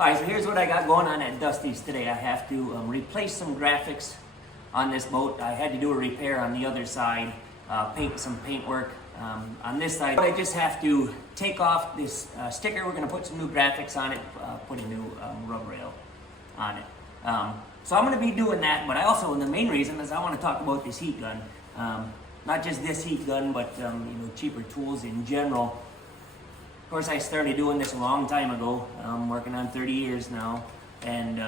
Alright, so here's what I got going on at Dusty's today. I have to replace some graphics on this boat. I had to do a repair on the other side, paint some paintwork on this side. But I just have to take off this sticker. We're going to put some new graphics on it, put a new rub rail on it. So I'm going to be doing that, but I also, and the main reason is I want to talk about this heat gun. Not just this heat gun, but cheaper tools in general. Of course, I started doing this a long time ago. I'm working on 30 years now. And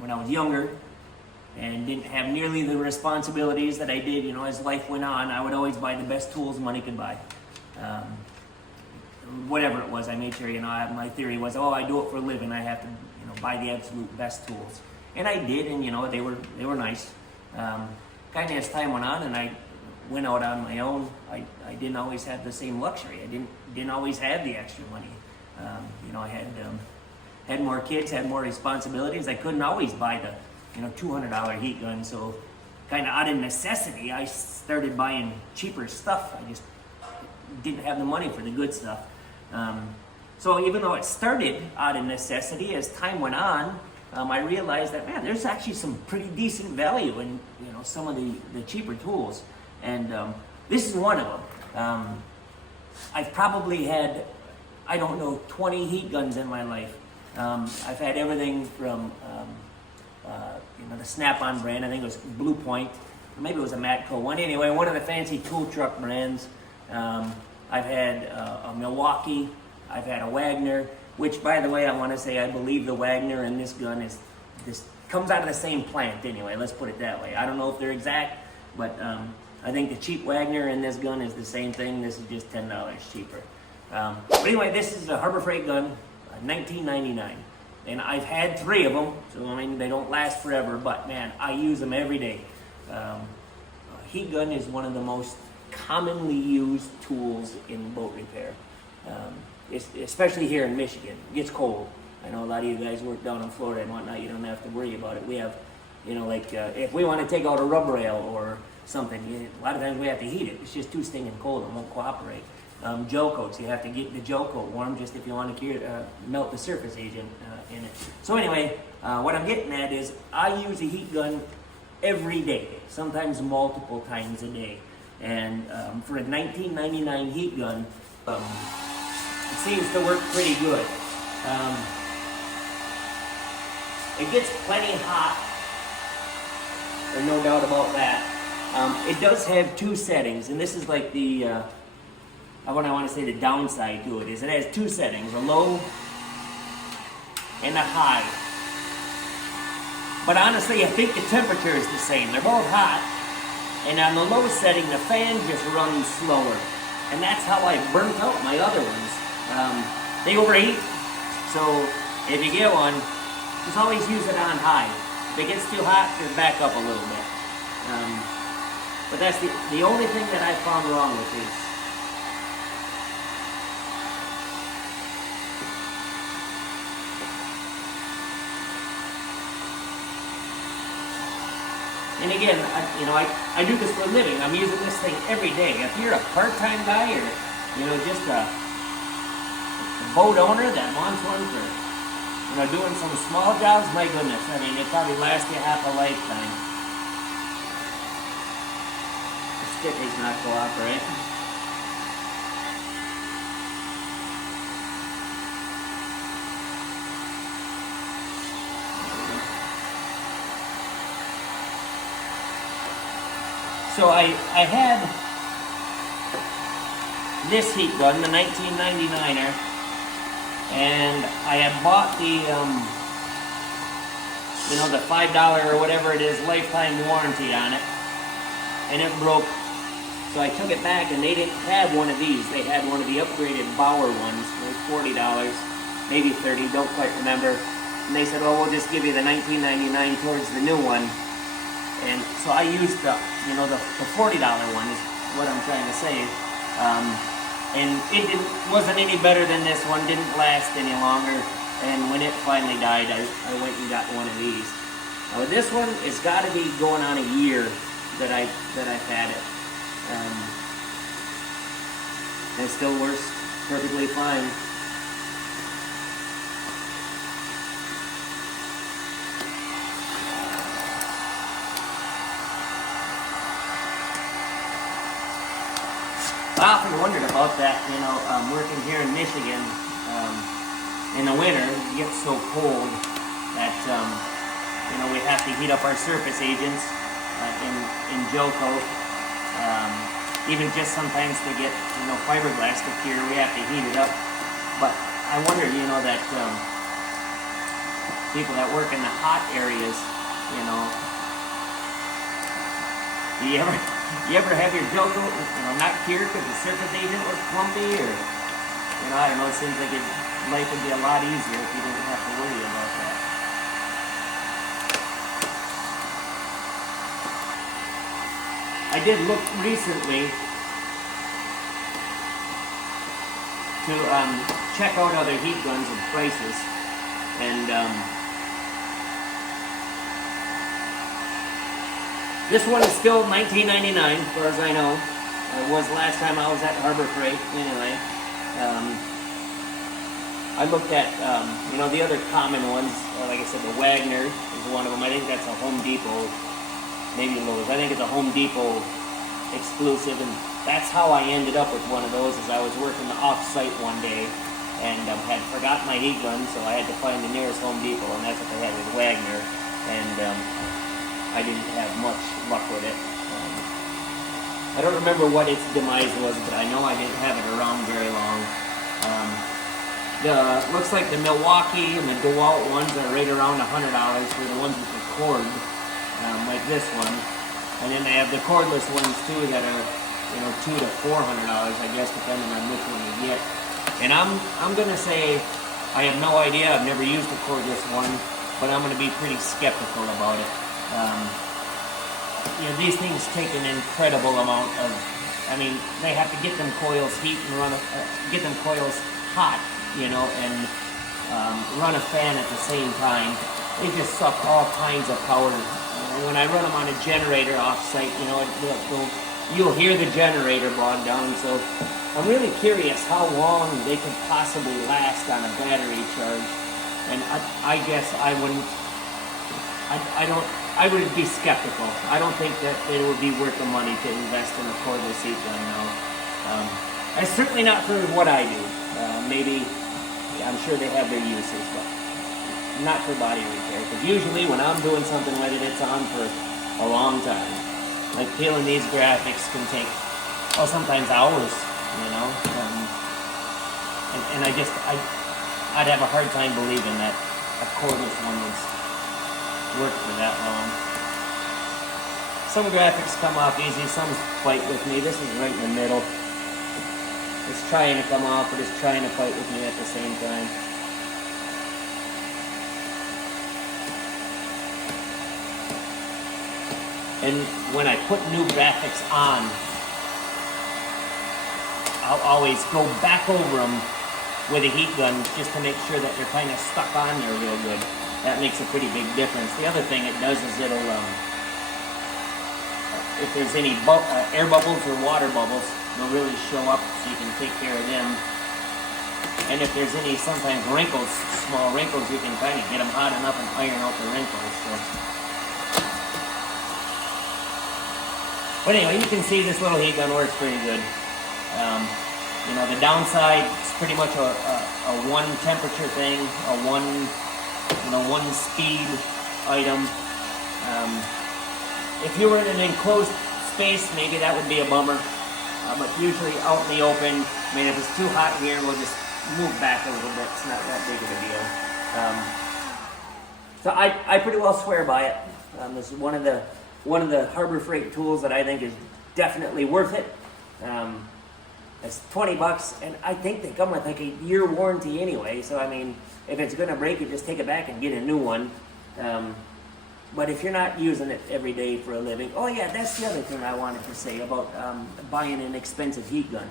when I was younger and didn't have nearly the responsibilities that I did, as life went on, I would always buy the best tools money could buy. Whatever it was, I made sure, my theory was, I do it for a living. I have to, buy the absolute best tools. And I did, and, they were nice. Kind of as time went on and I went out on my own, I didn't always have the same luxury. I didn't always have the extra money. I had more kids, had more responsibilities. I couldn't always buy the $200 heat gun. So kind of out of necessity, I started buying cheaper stuff. I just didn't have the money for the good stuff. So even though it started out of necessity, as time went on, I realized that, man, there's actually some pretty decent value in some of the cheaper tools. And this is one of them. I've probably had, 20 heat guns in my life. I've had everything from, the Snap-on brand. I think it was Blue Point. Or maybe it was a Matco one. Anyway, one of the fancy tool truck brands. I've had a Milwaukee. I've had a Wagner. Which, by the way, I want to say I believe the Wagner and this gun comes out of the same plant. Anyway, let's put it that way. I don't know if they're exact, but I think the cheap Wagner and this gun is the same thing. This is just $10 cheaper. But anyway, this is a Harbor Freight gun, 1999. And I've had 3 of them, so they don't last forever, but man, I use them every day. Heat gun is one of the most commonly used tools in boat repair, especially here in Michigan. It gets cold. I know a lot of you guys work down in Florida and whatnot, you don't have to worry about it. We have, if we want to take out a rub rail or something, a lot of times we have to heat it. It's just too stinking cold and won't cooperate. Gelcoats, you have to get the gelcoat warm just if you want to melt the surface agent in it. So anyway, what I'm getting at is I use a heat gun every day, sometimes multiple times a day. And for a 1999 heat gun, it seems to work pretty good. It gets plenty hot, there's no doubt about that. It does have 2 settings, and this is like the, I want to say the downside to it is it has 2 settings, a low and a high. But honestly, I think the temperature is the same. They're both hot, and on the low setting, the fan just runs slower. And that's how I burnt out my other ones. They overheat, so if you get one, just always use it on high. If it gets too hot, just back up a little bit. But that's the only thing that I found wrong with these. And again, I do this for a living. I'm using this thing every day. If you're a part-time guy or, just a boat owner that wants one for, doing some small jobs, my goodness, it probably lasts you half a lifetime. The sticker's not cooperating. So I had this heat gun, the 1999er, and I had bought the $5 or whatever it is lifetime warranty on it, and it broke. So I took it back, and they didn't have one of these. They had one of the upgraded Bauer ones. It was $40, maybe $30, don't quite remember. And they said, we'll just give you the 1999 towards the new one. And so I used the $40 one is what I'm trying to say. And it wasn't any better than this one, didn't last any longer. And when it finally died, I went and got one of these. Now this one, it's got to be going on a year that I've had it. And it still works perfectly fine. often wondered about that, working here in Michigan. In the winter, it gets so cold that, we have to heat up our surface agents in gelcoat. Even just sometimes to get, fiberglass to cure, we have to heat it up. But I wondered, that people that work in the hot areas, do you ever have your gelcoat, not cured because the surface agent was clumpy, or, I don't know, it seems like life would be a lot easier if you didn't have to worry about that. I did look recently to check out other heat guns and prices, and this one is still $19.99 as far as I know. It was last time I was at Harbor Freight anyway. I looked at, the other common ones, like I said, the Wagner is one of them. I think that's a Home Depot, maybe Lowe's. I think it's a Home Depot exclusive, and that's how I ended up with one of those. Is I was working off-site one day and had forgotten my heat gun, so I had to find the nearest Home Depot, and that's what they had with Wagner, and I didn't have much luck with it. I don't remember what its demise was, but I know I didn't have it around very long. Looks like the Milwaukee and the DeWalt ones are right around $100 for the ones with the cord, like this one. And then they have the cordless ones too that are, $200 to $400, I guess, depending on which one you get. And I'm gonna say I have no idea. I've never used a cordless one, but I'm gonna be pretty skeptical about it. These things take an incredible amount of. They have to get them coils heat and get them coils hot, and run a fan at the same time. They just suck all kinds of power. When I run them on a generator off-site, you'll hear the generator bog down. So I'm really curious how long they could possibly last on a battery charge. And I guess I wouldn't. I would be skeptical. I don't think that it would be worth the money to invest in a cordless heat gun now. And certainly not for what I do. Maybe, I'm sure they have their uses, but not for body repair. Because usually when I'm doing something with it, it's on for a long time. Like peeling these graphics can take, sometimes hours, and I'd have a hard time believing that a cordless one would work for that long. Some graphics come off easy, some fight with me. This is right in the middle. It's trying to come off, but it's trying to fight with me at the same time. And when I put new graphics on, I'll always go back over them with a heat gun just to make sure that they're kind of stuck on there real good. That makes a pretty big difference. The other thing it does is it'll, if there's any air bubbles or water bubbles, they'll really show up so you can take care of them. And if there's any sometimes wrinkles, small wrinkles, you can kind of get them hot enough and iron out the wrinkles. So. But anyway, you can see this little heat gun works pretty good. The downside is pretty much a one temperature thing, a one speed item. If you were in an enclosed space, maybe that would be a bummer. But usually out in the open, if it's too hot here, we'll just move back a little bit. It's not that big of a deal. So I pretty well swear by it. This is one of the Harbor Freight tools that I think is definitely worth it. It's $20, and I think they come with like a year warranty anyway. So if it's gonna break, you just take it back and get a new one. But if you're not using it every day for a living, that's the other thing I wanted to say about buying an expensive heat gun.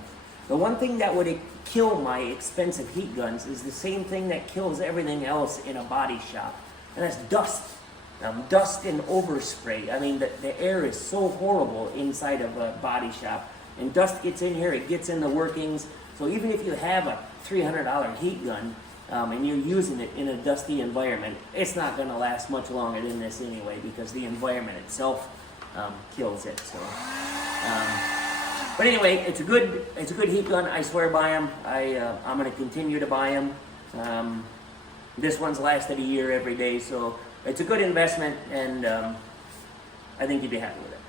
The one thing that would kill my expensive heat guns is the same thing that kills everything else in a body shop, and that's dust. Dust and overspray. The air is so horrible inside of a body shop, and dust gets in here, it gets in the workings. So even if you have a $300 heat gun, and you're using it in a dusty environment, it's not going to last much longer than this anyway, because the environment itself kills it. So But anyway, it's a good heat gun. I swear by them. I'm going to continue to buy them. This one's lasted a year every day, so it's a good investment, and I think you'd be happy with it.